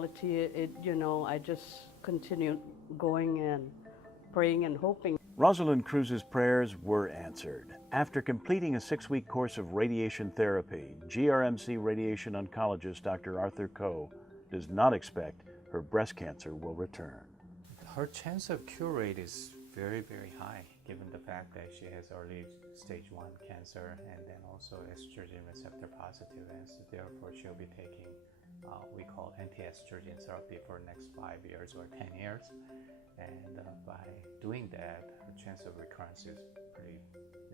reality, I just continued going and praying and hoping. Rosalind Cruz's prayers were answered. After completing a 6-week course of radiation therapy, GRMC Radiation Oncologist Dr. Arthur Ko does not expect her breast cancer will return. Her chance of cure rate is very, very high, given the fact that she has early stage 1 cancer and then also estrogen receptor positive, and so therefore she'll be taking we call anti-estrogen therapy for the next 5 years or 10 years. And by doing that, her chance of recurrence is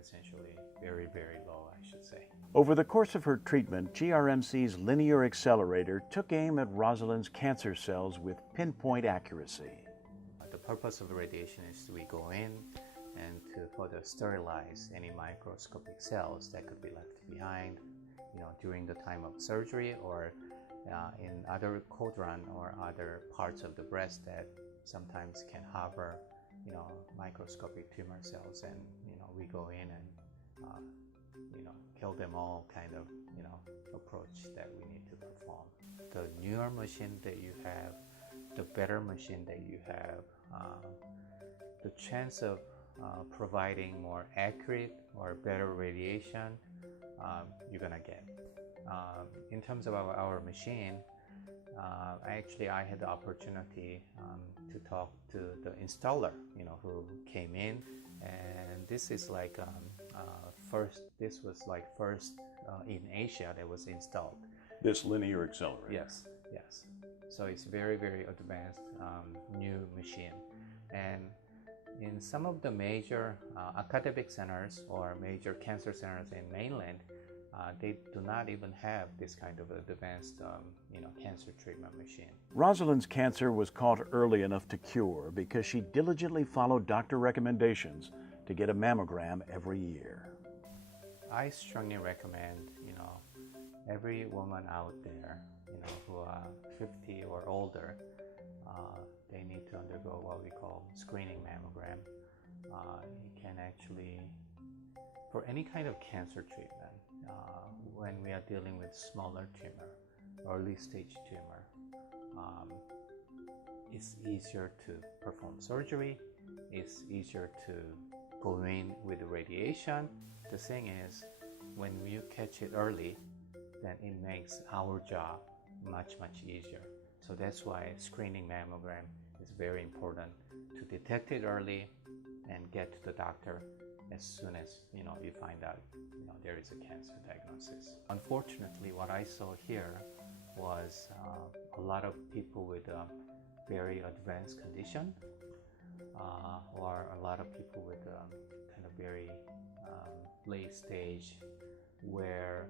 essentially very, very low, I should say. Over the course of her treatment, GRMC's linear accelerator took aim at Rosalind's cancer cells with pinpoint accuracy. The purpose of radiation is we go in and to further sterilize any microscopic cells that could be left behind, during the time of surgery or in other quadrant or other parts of the breast that sometimes can harbor, microscopic tumor cells, and we go in and kill them all, kind of approach that we need to perform. The newer machine that you have, the better machine that you have, the chance of providing more accurate or better radiation you're gonna get. In terms of our machine, I had the opportunity to talk to the installer, who came in, and this is like first in Asia that was installed. This linear accelerator? Yes. So it's very, very advanced new machine, and in some of the major academic centers or major cancer centers in mainland, they do not even have this kind of advanced cancer treatment machine. Rosalind's cancer was caught early enough to cure because she diligently followed doctor recommendations to get a mammogram every year. I strongly recommend, every woman out there, who are 50 or older, they need to undergo what we call screening mammogram. It can actually, for any kind of cancer treatment, when we are dealing with smaller tumor, early stage tumor, it's easier to perform surgery, it's easier to go in with radiation. The thing is, when you catch it early, then it makes our job much, much easier. So that's why screening mammogram is very important, to detect it early and get to the doctor as soon as you find out there is a cancer diagnosis. Unfortunately, what I saw here was a lot of people with a very advanced condition, or a lot of people with kind of very late stage, where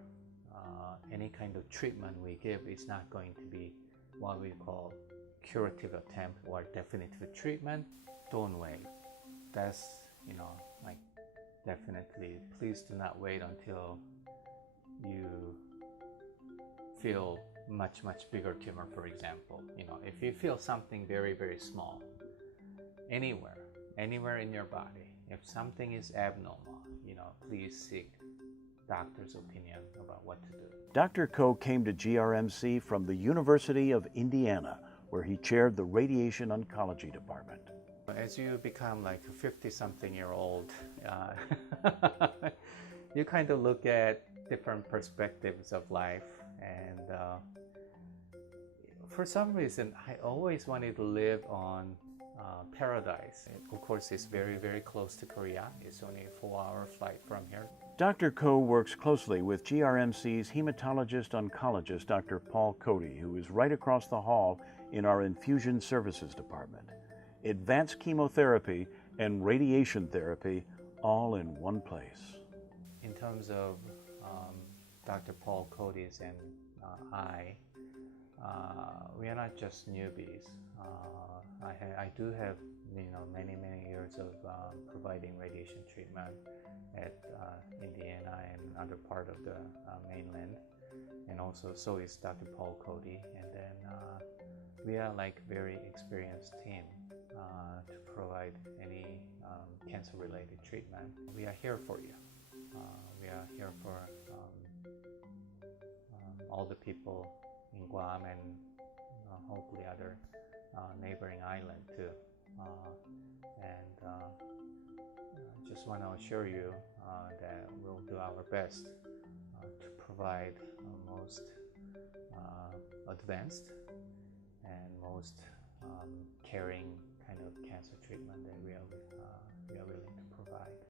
any kind of treatment we give is not going to be what we call curative attempt or definitive treatment. Don't wait. That's definitely, please do not wait until you feel much bigger tumor, for example. If you feel something very, very small, anywhere in your body, if something is abnormal, please seek doctor's opinion about what to do. Dr. Ko came to GRMC from the University of Indiana, where he chaired the Radiation Oncology Department. As you become like a 50-something-year-old, you kind of look at different perspectives of life, and for some reason, I always wanted to live on paradise. Of course, it's very, very close to Korea. It's only a 4-hour flight from here. Dr. Ko works closely with GRMC's hematologist oncologist, Dr. Paul Cody, who is right across the hall in our infusion services department. Advanced chemotherapy and radiation therapy all in one place. In terms of Dr. Paul Cody's and we are not just newbies. I do have many years of providing radiation treatment at Indiana and other part of the mainland, and also so is Dr. Paul Cody, and then we are like very experienced team to provide any cancer-related treatment. We are here for you. We are here for all the people in Guam and hopefully island too. And just want to assure you that we'll do our best to provide most advanced and most caring kind of cancer treatment that we are willing to provide.